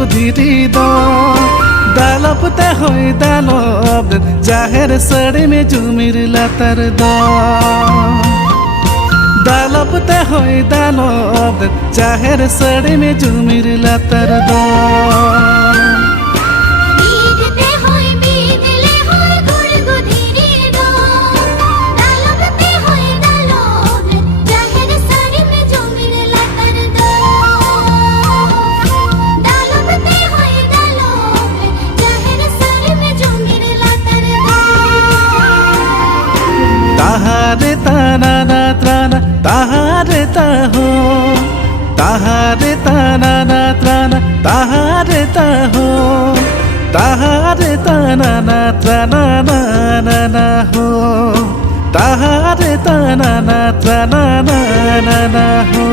गुधिरी दो दालब ते होई दालब जाहेर सड़ी में जुमिर लतर दो दालब ते होई दालब जाहेर सड़ी में जुमिर लतर दो ताहारे ताना ना त्राना ताहारे ताहो ताहारे ताना ना त्राना ताहारे ताहो ताहारे ताना ना त्राना ना ना ना हो ताहारे ताना ना त्राना ना ना ना हो।